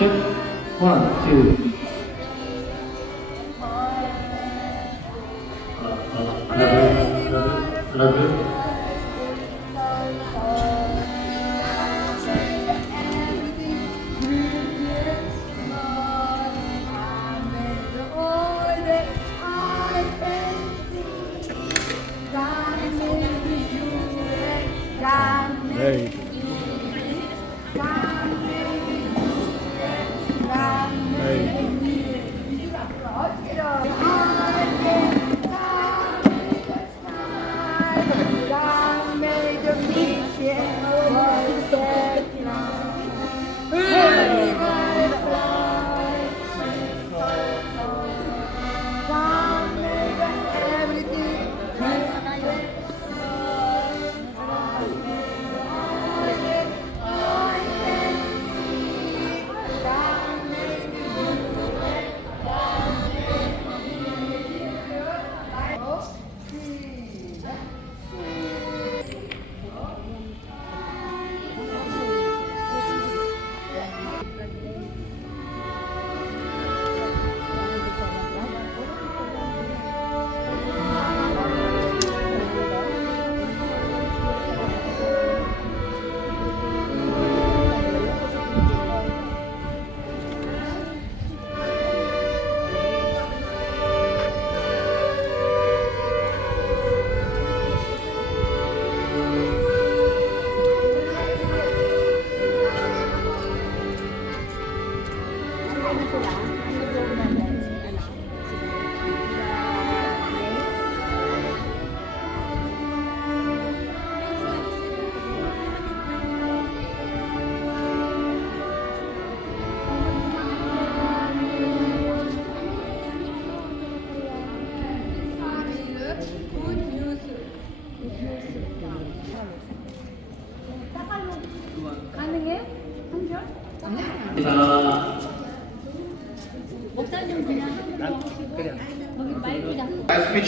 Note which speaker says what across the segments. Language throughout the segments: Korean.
Speaker 1: check one two 하나 둘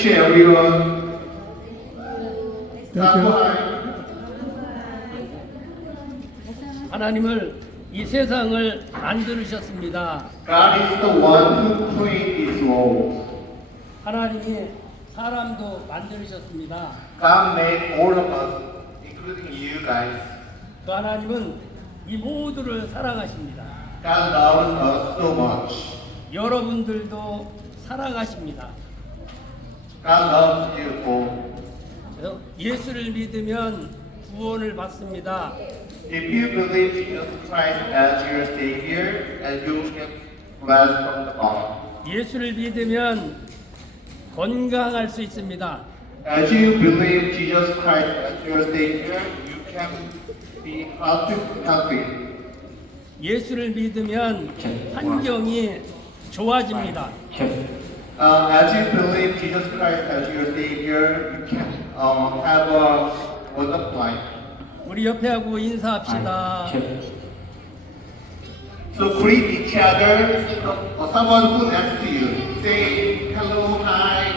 Speaker 2: you, everyone.
Speaker 3: 하나님을 이 세상을 만드셨습니다.
Speaker 2: God is the one who created this world.
Speaker 3: 하나님이 사람도 만드셨습니다.
Speaker 2: God made all of us, including you guys.
Speaker 3: 또 하나님은 이 모두를 사랑하십니다.
Speaker 2: God loves us so much.
Speaker 3: 여러분들도 사랑하십니다.
Speaker 2: God loves you all.
Speaker 3: 그래서 예수를 믿으면 구원을 받습니다.
Speaker 2: If you believe Jesus Christ as your Savior, and you get blessed from the God.
Speaker 3: 예수를 믿으면 건강할 수 있습니다.
Speaker 2: As you believe Jesus Christ as your Savior, you can be healthy. healthy.
Speaker 3: 예수를 믿으면 환경이 좋아집니다.
Speaker 2: Uh, as you believe Jesus Christ as your Savior, you can um, have a wonderful life.
Speaker 3: 우리 옆에 하고 인사합시다.
Speaker 2: So greet each other, uh, someone who next to you. Say hello, hi.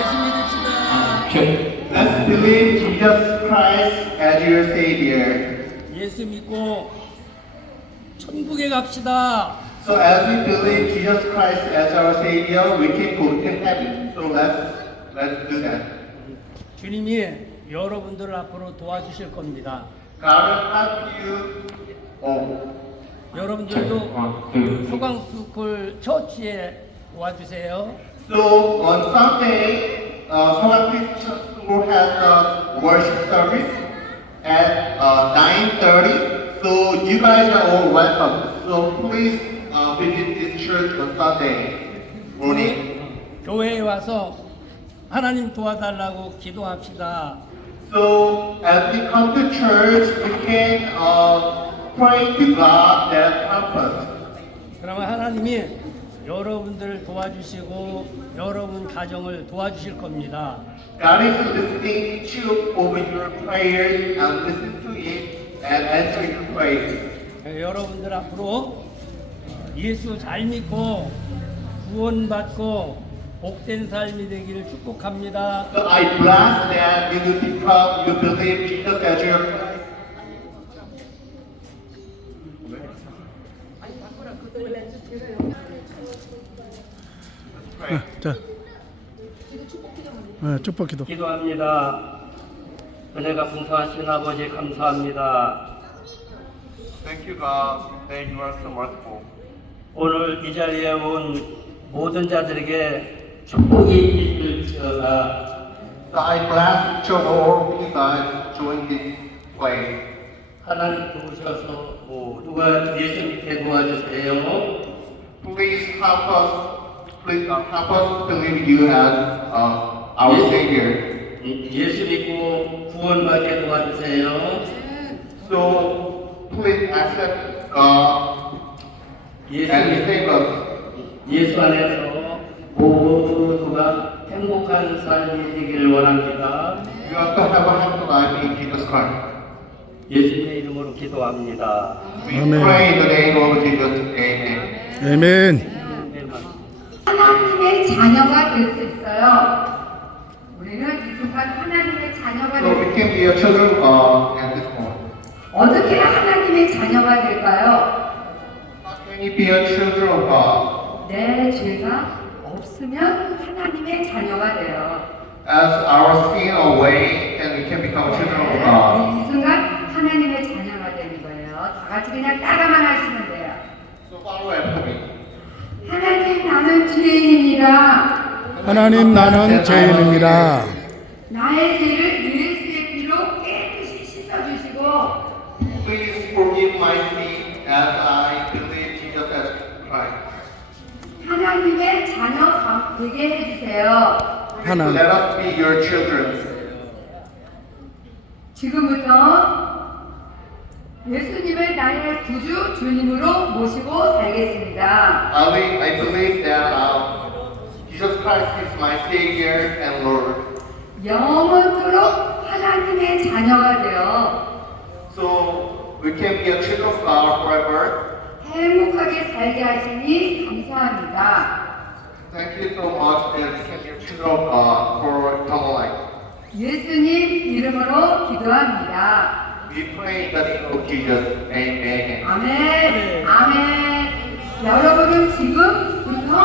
Speaker 3: 예수 믿읍시다.
Speaker 2: Let's believe Jesus Christ as your Savior.
Speaker 3: 예수 믿고 천국에 갑시다.
Speaker 2: So as we believe Jesus Christ as our Savior, we can go to heaven. So let's let's do that.
Speaker 3: 주님이 여러분들을 앞으로 도와주실 겁니다.
Speaker 2: God will help you all.
Speaker 3: 여러분들도 그 소강스쿨 처치에 와주세요.
Speaker 2: So on Sunday, uh, Solar Christian School has a worship service at uh, 9.30. So you guys are all welcome. So please uh, visit this church on Sunday morning.
Speaker 3: 교회에 와서 하나님 도와달라고 기도합시다.
Speaker 2: So as we come to church, we can uh, pray to God that help us.
Speaker 3: 그러면 하나님이 여러분들을 도와주시고 여러분 가정을 도와주실 겁니다.
Speaker 2: God is listening to over your prayers and listen to it and answer your prayers.
Speaker 3: 여러분들 앞으로 예수 잘 믿고 구원받고 복된 삶이 되기를 축복합니다.
Speaker 2: So I bless that you will become, you believe as your Christ.
Speaker 4: 네, 자. 네, 축복 기도.
Speaker 3: 기도합니다. 은혜가 풍성하신 아버지 감사합니다.
Speaker 2: Thank you, God, that you are so merciful.
Speaker 3: 오늘 이 자리에 온 모든 자들에게 축복이 있을지어다.
Speaker 2: So I bless of all guys join this place.
Speaker 3: 하나님 도우셔서 모두가 예수 믿게 도와주세요.
Speaker 2: Please help us, please uh, help us believe you as uh, our Savior.
Speaker 3: 예수 믿고 구원받게 도와주세요.
Speaker 2: So please accept God
Speaker 3: 예수,
Speaker 2: and
Speaker 3: 믿-
Speaker 2: save us.
Speaker 3: 예수 안에서 모두가 행복한 삶이 되기를 원합니다.
Speaker 2: We also have a happy life in Jesus Christ.
Speaker 3: 예수님의 이름으로 기도합니다.
Speaker 2: We
Speaker 4: Amen.
Speaker 2: pray in the name of Jesus. Amen.
Speaker 4: 아멘.
Speaker 1: 하나님의 자녀가 될 수 있어요. 우리는 이 순간 하나님의 자녀가
Speaker 2: So we
Speaker 1: 될
Speaker 2: can be a children of God at this moment.
Speaker 1: 어떻게 하나님의 자녀가 될까요?
Speaker 2: You be a children of God?
Speaker 1: 내 죄가 없으면 하나님의 자녀가 돼요.
Speaker 2: As our sin away, then we can become children of God.
Speaker 1: 네, 이 순간 하나님의 자녀가 되는 거예요. 다 같이 그냥 따라만 하시면 돼요.
Speaker 2: So follow after me.
Speaker 1: 하나님 나는 죄인입니다.
Speaker 4: 하나님 나는 죄인입니다.
Speaker 1: 나의 죄를 예수의 피로 깨끗이 씻어주시고
Speaker 2: Please forgive my sin as I believe Jesus as Christ.
Speaker 1: 하나님의 자녀 되게 해주세요.
Speaker 4: 하나님.
Speaker 2: Let us be your children.
Speaker 1: 지금부터 예수님을 나의 구주 주님으로 모시고 살겠습니다.
Speaker 2: I believe, I believe that uh, Jesus Christ is my Savior and Lord.
Speaker 1: 영원토록 하나님의 자녀가 되어
Speaker 2: So we can be a children of God forever.
Speaker 1: 행복하게 살게 하시니 감사합니다.
Speaker 2: Thank you so much a children of God for life.
Speaker 1: 예수님 이름으로 기도합니다.
Speaker 2: We pray in the name of Jesus. Amen.
Speaker 1: 아멘, 아멘. 여러분은 지금부터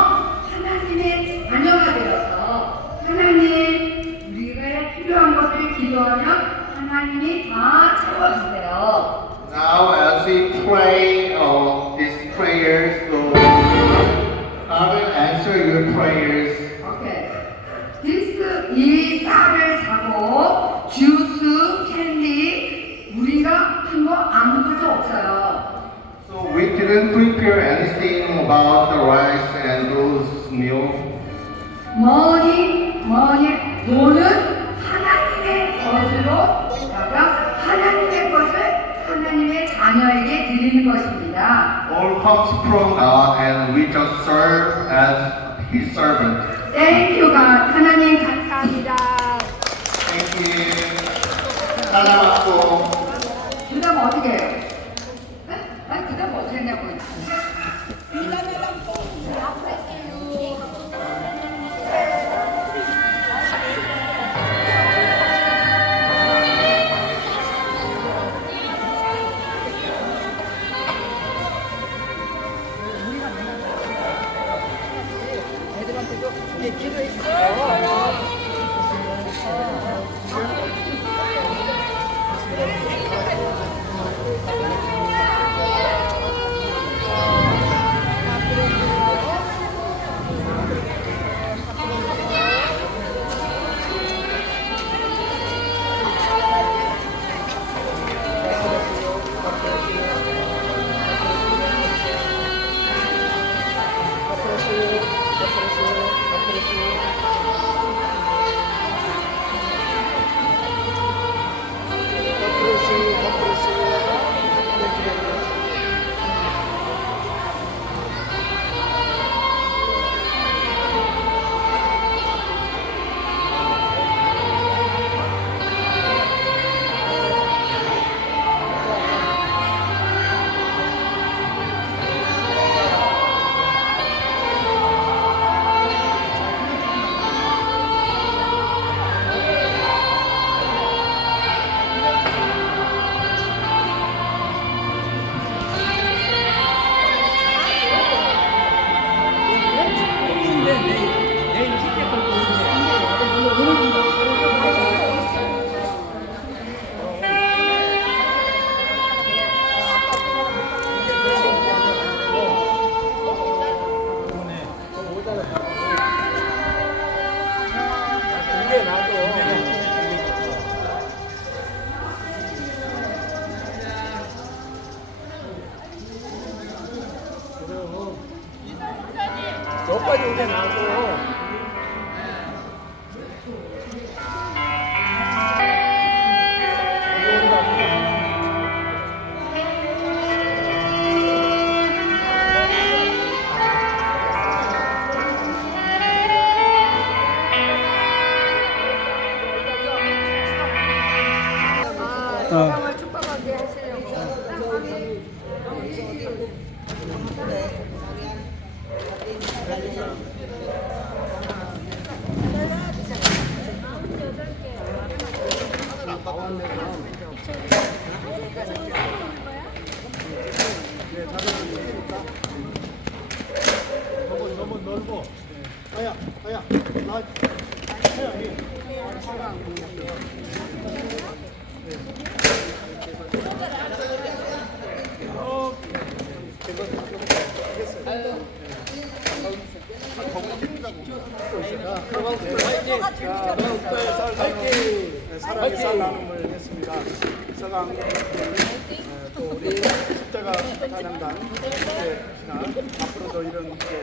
Speaker 1: 하나님의 자녀가 되어서 하나님 우리가 필요한 것을 기도하면 하나님이 다 채워주세요.
Speaker 2: About the rice and those meals.
Speaker 1: 뭐니 뭐니 돈은 하나님의 것으로다가 하나님의 것을 하나님의 자녀에게 드리는 것입니다.
Speaker 2: All comes from God, and we just serve as His servant.
Speaker 1: 땡큐가 하나님 감사합니다.
Speaker 2: Thank you. 사랑하고
Speaker 5: Thank
Speaker 4: you. 사람이 쌀 나눔을 했습니다. 서강 어, 또 우리 십자가 사랑단 축제나 앞으로도 이런 이제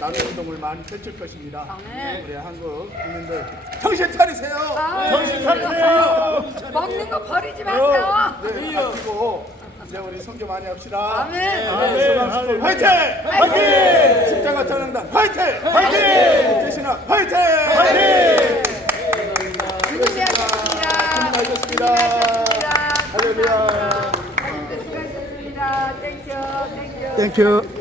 Speaker 4: 나눔 운동을 많이 펼칠 것입니다. 우리 한국 국민들 정신 차리세요. 정신 차리세요.
Speaker 1: 먹는 거 버리지 마세요.
Speaker 5: 네, 아끼고 이제 우리 성교 많이 합시다. 아멘. 소강스쿨 화이팅! 화이팅! 십자가 찬양단 화이팅! 화이팅! 대신아 화이팅! 화이팅! 수고하셨습니다. 할렐루야.
Speaker 1: 수고하셨습니다. 땡큐, 땡큐.
Speaker 4: 땡큐.